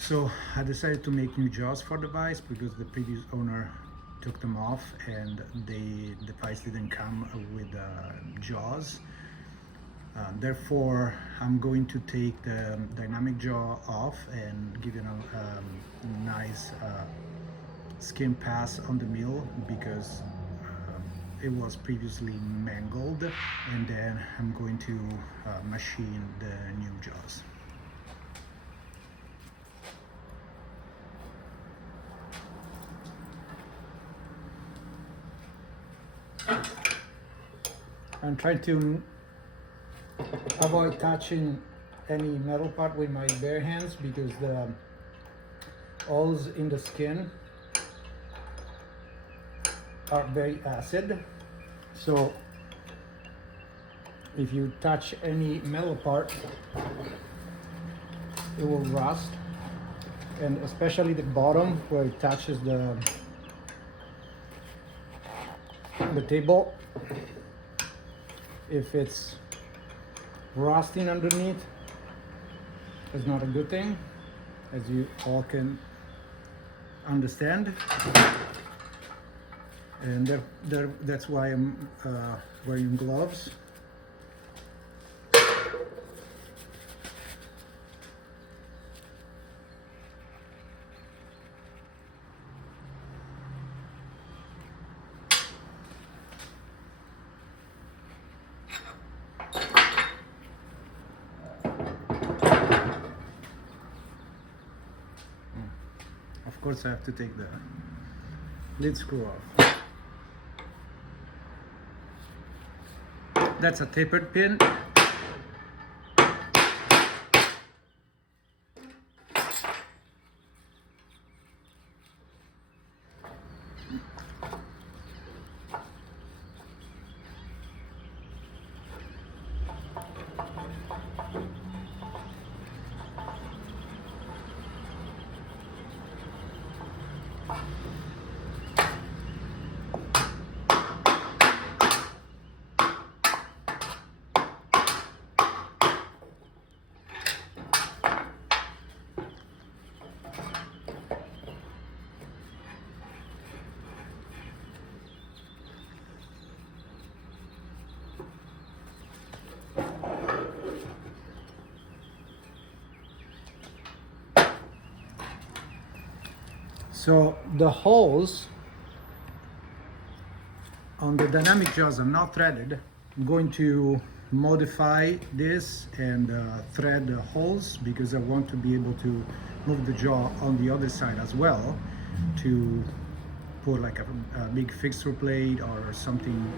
So I decided to make new jaws for the vise because the previous owner took them off and the vise didn't come with jaws. Therefore, I'm going to take the dynamic jaw off and give it a nice skin pass on the mill because it was previously mangled, and then I'm going to machine the new jaws. I'm trying to avoid touching any metal part with my bare hands because the holes in the skin are very acid. So if you touch any metal part, it will rust, and especially the bottom where it touches the table. If it's rusting underneath, it's not a good thing, as you all can understand. And that's why I'm wearing gloves. Of course, I have to take the lid screw off. That's a tapered pin. So the holes on the dynamic jaws are not threaded. I'm going to modify this and thread the holes because I want to be able to move the jaw on the other side as well to put like a big fixture plate or something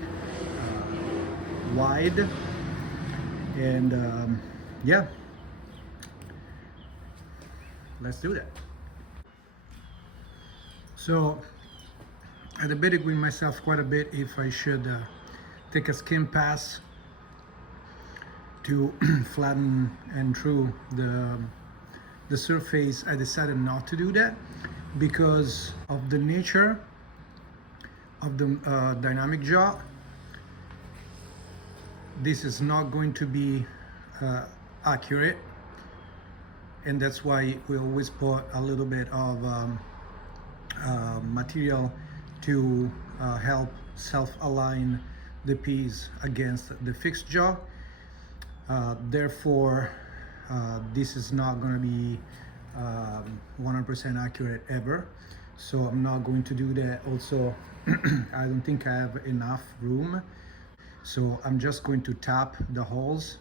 wide. And yeah, let's do that. So I debated with myself quite a bit if I should take a skin pass to flatten and true the surface. I decided not to do that because of the nature of the dynamic jaw. This is not going to be accurate, and that's why we always put a little bit of material to help self-align the piece against the fixed jaw. Therefore, this is not going to be 100% accurate ever, so I'm not going to do that. Also, I don't think I have enough room, so I'm just going to tap the holes.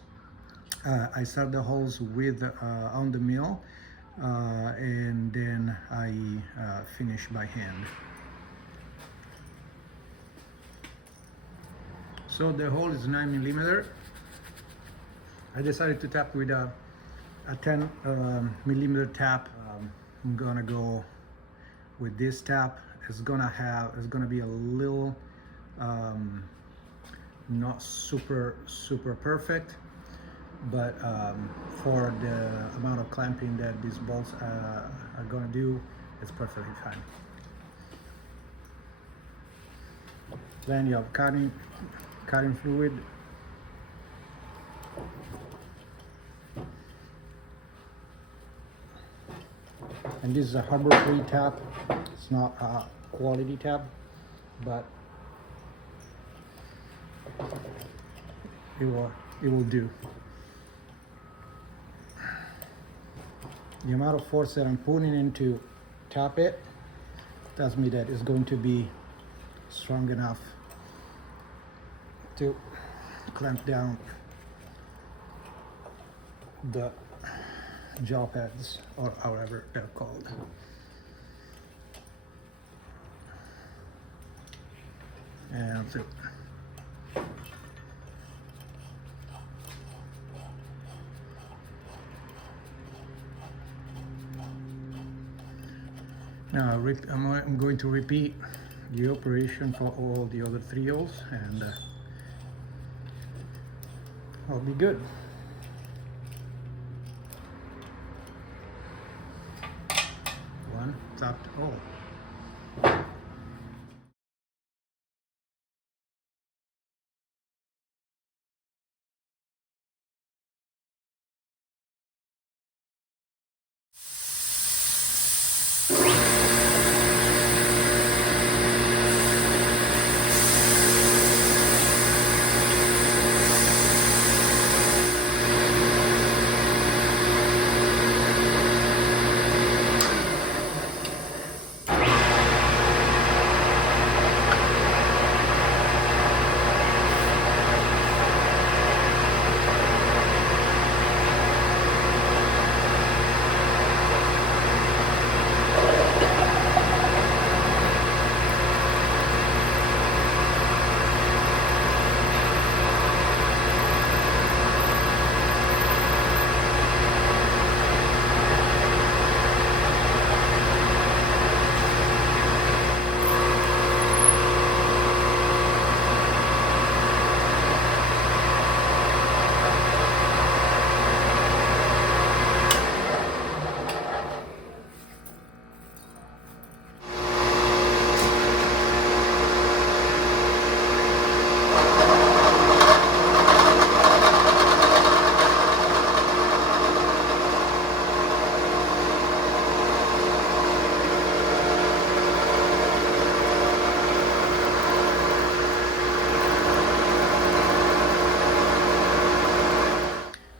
I start the holes with on the mill, and then I finish by hand. So the hole is 9mm. I decided to tap with a 10mm tap. I'm gonna go with this tap. It's gonna be a little not super perfect, but for the amount of clamping that these bolts are gonna do, it's perfectly fine. Then you have cutting fluid. And this is a Harbor-Free tap. It's not a quality tap, but it will do. The amount of force that I'm putting in to tap it tells me that it's going to be strong enough to clamp down the jaw pads, or however they're called. And so now I'm going to repeat the operation for all the other 3 holes, and I'll be good. One tapped hole.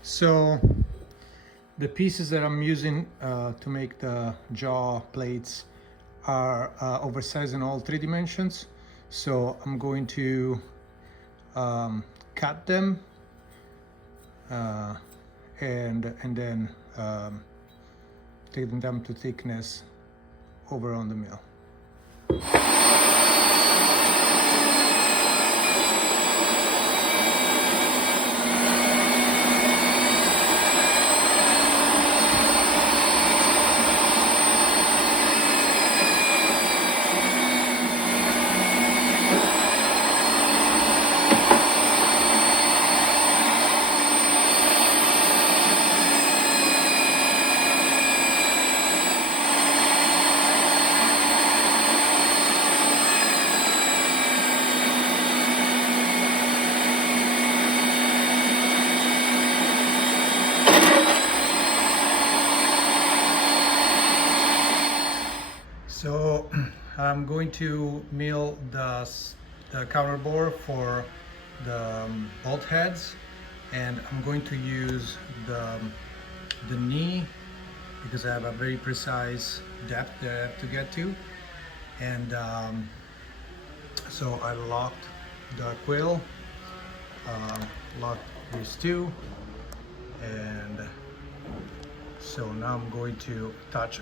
So the pieces that I'm using to make the jaw plates are oversized in all 3 dimensions. So I'm going to cut them and then take them down to thickness over on the mill. So I'm going to mill the counter bore for the bolt heads, and I'm going to use the knee because I have a very precise depth that I have to get to, and so I locked the quill, locked these 2, and so now I'm going to touch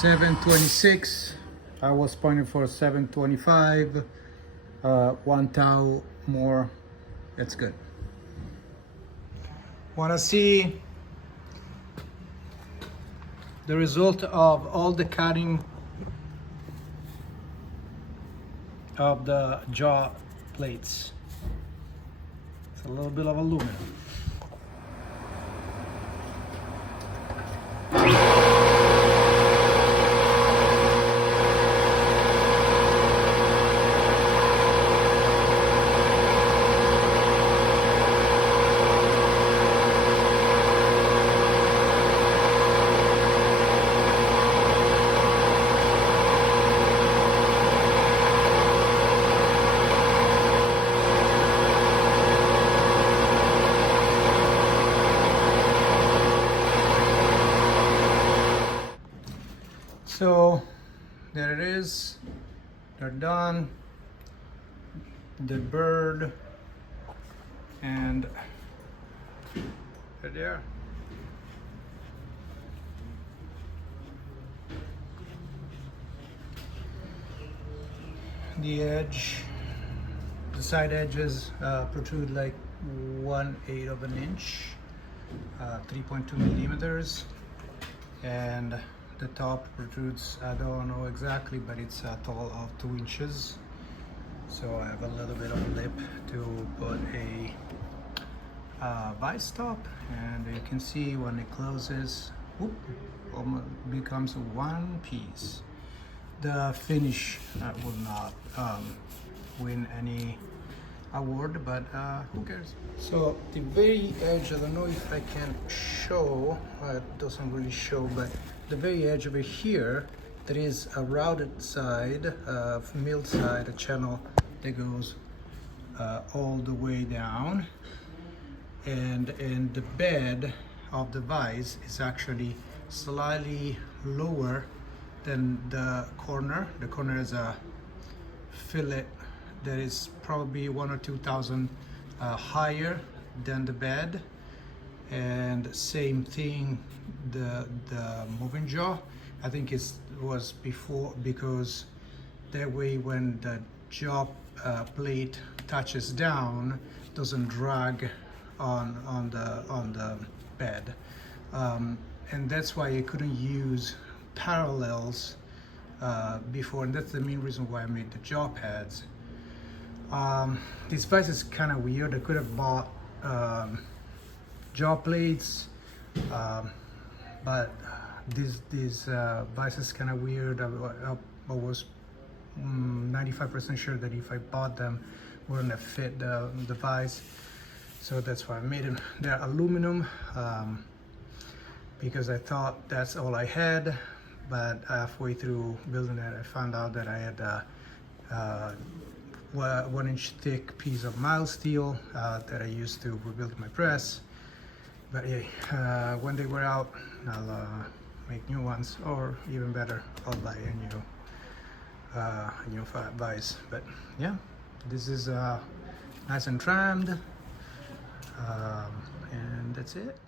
726. I was pointing for 725. One tau more. That's good. Want to see the result of all the cutting of the jaw plates. It's a little bit of aluminum. So there it is, they're done. The bird, and they're there. The edge, the side edges protrude like 1/8 of an inch, 3.2 millimeters, and the top protrudes, I don't know exactly, but it's a tall of 2 inches. So I have a little bit of lip to put a vise top, and you can see when it closes, whoop, almost becomes one piece. The finish will not win any award, but who cares? So the very edge, I don't know if I can show, it doesn't really show, but the very edge over here, there is a routed side, milled side, a channel that goes all the way down, and the bed of the vise is actually slightly lower than the corner. The corner is a fillet that is probably 1 or 2 thousand higher than the bed, and same thing the moving jaw. I think it was before, because that way when the jaw plate touches down, doesn't drag on the bed, and that's why I couldn't use parallels before, and that's the main reason why I made the jaw pads. This vise is kind of weird. I could have bought jaw plates, but this vise is kind of weird. I was 95% sure that if I bought them, wouldn't have fit the vise, so that's why I made them. They're aluminum, because I thought that's all I had, but halfway through building it, I found out that I had a 1 inch thick piece of mild steel that I used to rebuild my press. But yeah, when they wear out, I'll make new ones, or even better, I'll buy a new vise. But yeah, this is nice and trimmed, and that's it.